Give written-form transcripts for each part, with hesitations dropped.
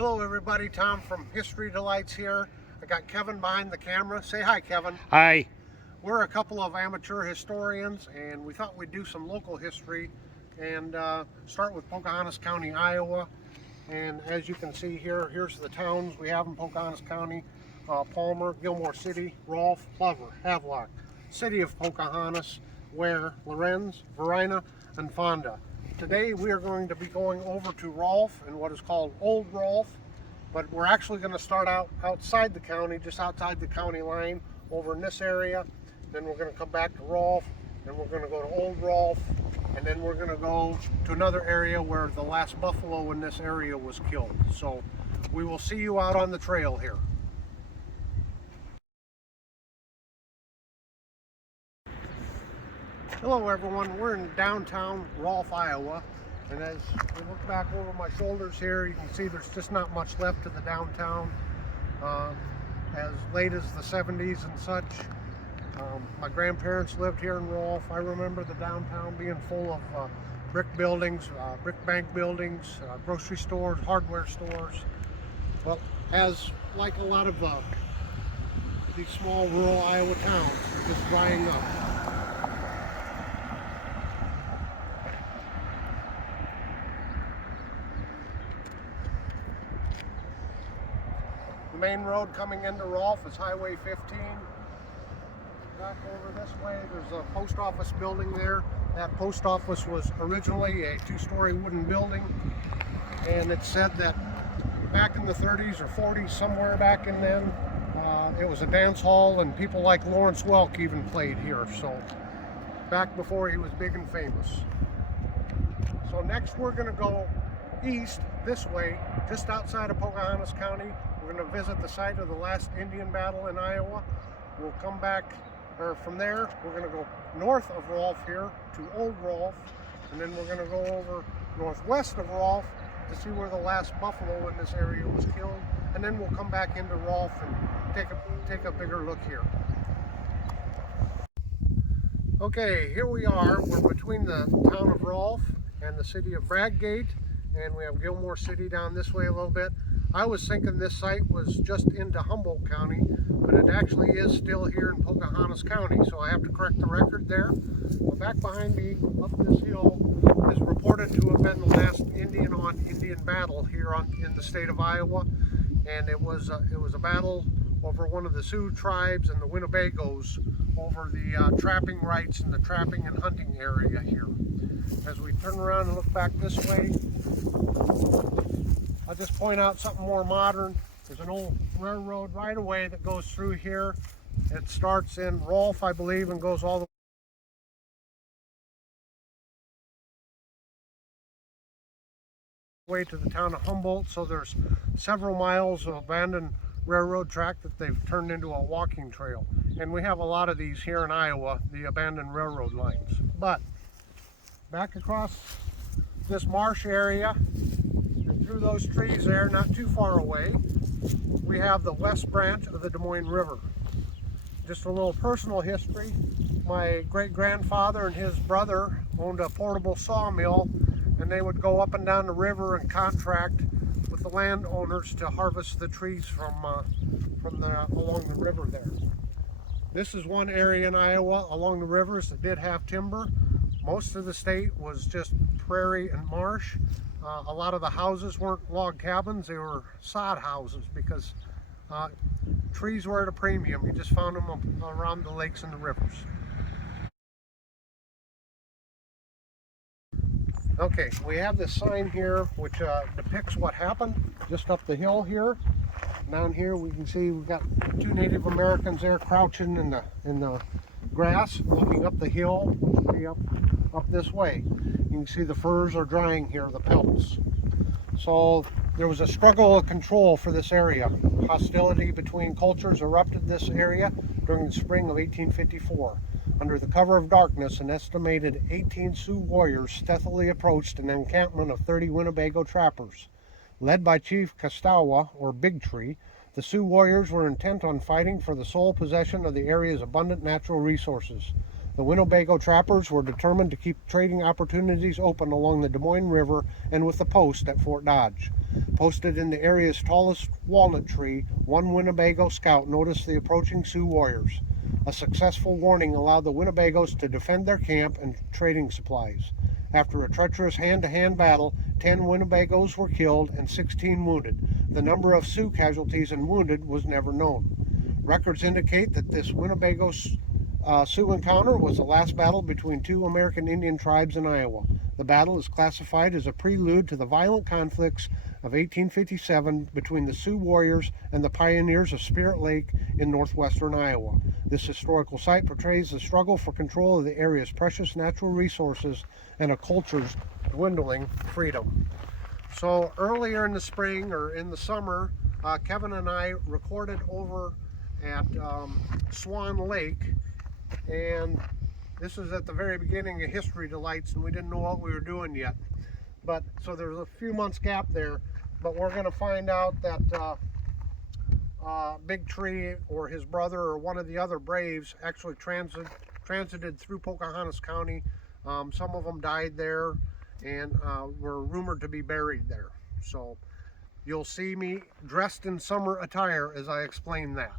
Hello everybody, Tom from History Delights here. I got Kevin behind the camera. Say hi, Kevin. Hi. We're a couple of amateur historians and we thought we'd do some local history and start with Pocahontas County, Iowa. And as you can see here, here's the towns we have in Pocahontas County. Palmer, Gilmore City, Rolfe, Plover, Havelock, City of Pocahontas, Ware, Lorenz, Varina, and Fonda. Today we are going to be going over to Rolfe and what is called Old Rolfe, but we're actually going to start out outside the county, just outside the county line, over in this area. Then we're going to come back to Rolfe, and we're going to go to Old Rolfe, and then we're going to go to another area where the last buffalo in this area was killed. So we will see you out on the trail here. Hello everyone, we're in downtown Rolfe, Iowa, and as we look back over my shoulders here, you can see there's just not much left of the downtown. As late as the 70s and such, my grandparents lived here in Rolfe. I remember the downtown being full of brick buildings, brick bank buildings, grocery stores, hardware stores. Well, as like a lot of these small rural Iowa towns, they're just drying up. The main road coming into Rolfe is Highway 15. Back over this way, there's a post office building there. That post office was originally a two-story wooden building, and it's said that back in the 30s or 40s, somewhere back in then, it was a dance hall, and people like Lawrence Welk even played here. So back before he was big and famous. So next we're going to go east this way, just outside of Pocahontas County. We're going to visit the site of the last Indian battle in Iowa. We'll come back, or from there, we're going to go north of Rolfe here to Old Rolfe, and then we're going to go over northwest of Rolfe to see where the last buffalo in this area was killed, and then we'll come back into Rolfe and take a bigger look here. Okay, here we are. We're between the town of Rolfe and the city of Bradgate, and we have Gilmore City down this way a little bit. I was thinking this site was just into Humboldt County, but it actually is still here in Pocahontas County, so I have to correct the record there. Well, back behind me, up this hill, is reported to have been the last Indian-on-Indian battle here in the state of Iowa, and it was a battle over one of the Sioux tribes and the Winnebagos over the trapping rights and the trapping and hunting area here. As we turn around and look back this way, I'll just point out something more modern. There's an old railroad right-of-way that goes through here. It starts in Rolfe, I believe, and goes all the way to the town of Humboldt. So there's several miles of abandoned railroad track that they've turned into a walking trail. And we have a lot of these here in Iowa, the abandoned railroad lines. But back across this marsh area, and through those trees there, not too far away, we have the west branch of the Des Moines River. Just a little personal history. My great-grandfather and his brother owned a portable sawmill, and they would go up and down the river and contract with the landowners to harvest the trees from along the river there. This is one area in Iowa along the rivers that did have timber. Most of the state was just prairie and marsh. A lot of the houses weren't log cabins, they were sod houses because trees were at a premium. You just found them around the lakes and the rivers. Okay, we have this sign here which depicts what happened just up the hill here. Down here we can see we've got two Native Americans there crouching in the grass, looking up the hill, which will be up this way. You can see the furs are drying here, the pelts. So there was a struggle of control for this area. Hostility between cultures erupted this area during the spring of 1854. Under the cover of darkness, an estimated 18 Sioux warriors stealthily approached an encampment of 30 Winnebago trappers. Led by Chief Kastawa, or Big Tree, the Sioux warriors were intent on fighting for the sole possession of the area's abundant natural resources. The Winnebago trappers were determined to keep trading opportunities open along the Des Moines River and with the post at Fort Dodge. Posted in the area's tallest walnut tree, one Winnebago scout noticed the approaching Sioux warriors. A successful warning allowed the Winnebagos to defend their camp and trading supplies. After a treacherous hand-to-hand battle, 10 Winnebagos were killed and 16 wounded. The number of Sioux casualties and wounded was never known. Records indicate that this Winnebago Sioux encounter was the last battle between two American Indian tribes in Iowa. The battle is classified as a prelude to the violent conflicts of 1857 between the Sioux warriors and the pioneers of Spirit Lake in northwestern Iowa. This historical site portrays the struggle for control of the area's precious natural resources and a culture's dwindling freedom. So earlier in the spring or in the summer, Kevin and I recorded over at Swan Lake, and this is at the very beginning of History Delights, and we didn't know what we were doing yet. But so there's a few months gap there, but we're going to find out that Big Tree or his brother or one of the other Braves actually transited through Pocahontas County. Some of them died there and were rumored to be buried there. So you'll see me dressed in summer attire as I explain that.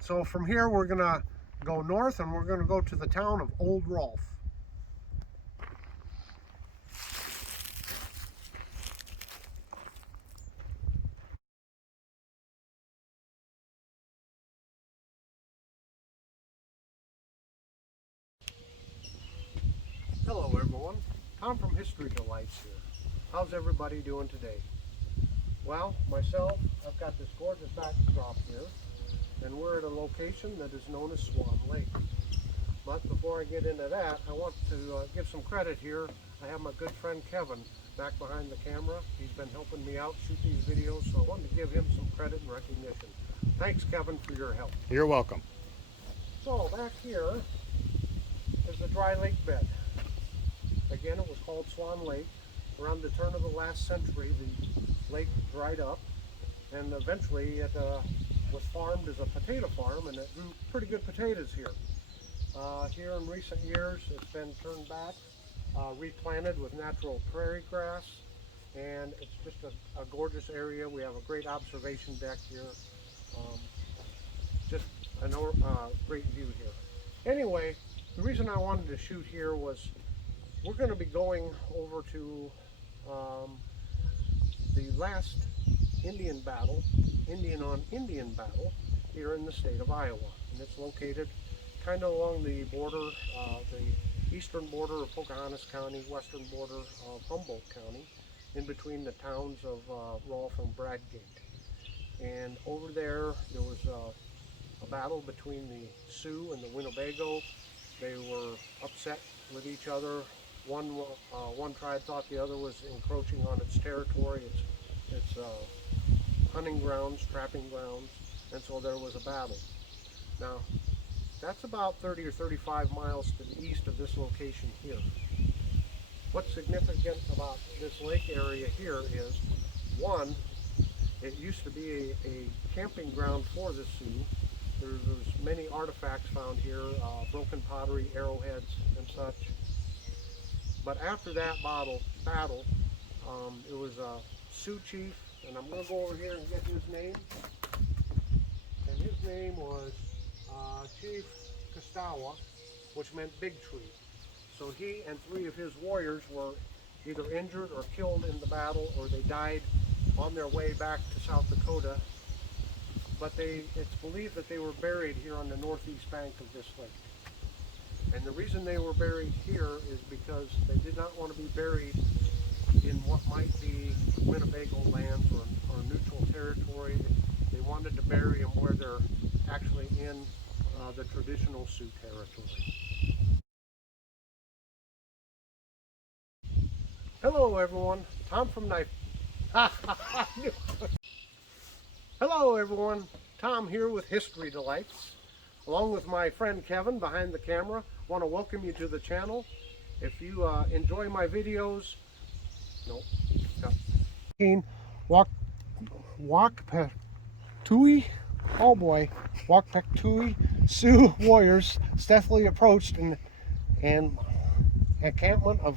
So from here we're going to go north and we're going to go to the town of Old Rolfe. Hello everyone, Tom from History Delights here. How's everybody doing today? Well, myself, I've got this gorgeous backdrop here, and we're at a location that is known as Swan Lake. But before I get into that, I want to give some credit here. I have my good friend Kevin back behind the camera. He's been helping me out shoot these videos, so I wanted to give him some credit and recognition. Thanks, Kevin, for your help. You're welcome. So back here is the dry lake bed. Again, it was called Swan Lake. Around the turn of the last century, the lake dried up, and eventually it was farmed as a potato farm, and it grew pretty good potatoes here. Here in recent years, it's been turned back, replanted with natural prairie grass, and it's just a gorgeous area. We have a great observation deck here. Just a great view here. Anyway, the reason I wanted to shoot here was we're going to be going over to the last Indian battle, Indian on Indian battle, here in the state of Iowa. And it's located kind of along the border, the eastern border of Pocahontas County, western border of Humboldt County, in between the towns of Rolfe and Bradgate. And over there was a battle between the Sioux and the Winnebago. They were upset with each other. One tribe thought the other was encroaching on its territory, its hunting grounds, trapping grounds, and so there was a battle. Now, that's about 30 or 35 miles to the east of this location here. What's significant about this lake area here is, one, it used to be a camping ground for the Sioux. There's many artifacts found here, broken pottery, arrowheads, and such. But after that battle, it was a Sioux chief, and I'm going to go over here and get his name. And his name was Chief Kastawa, which meant Big Tree. So he and 3 of his warriors were either injured or killed in the battle, or they died on their way back to South Dakota. But it's believed that they were buried here on the northeast bank of this lake. And the reason they were buried here is because they did not want to be buried in what might be Winnebago lands or neutral territory. They wanted to bury them where they're actually in the traditional Sioux territory. Hello everyone, Tom from Knife. Hello everyone, Tom here with History Delights. Along with my friend Kevin behind the camera, I want to welcome you to the channel. If you enjoy my videos, Wakpektuwi, oh boy, Wakpektuwi Sioux warriors stealthily approached an encampment of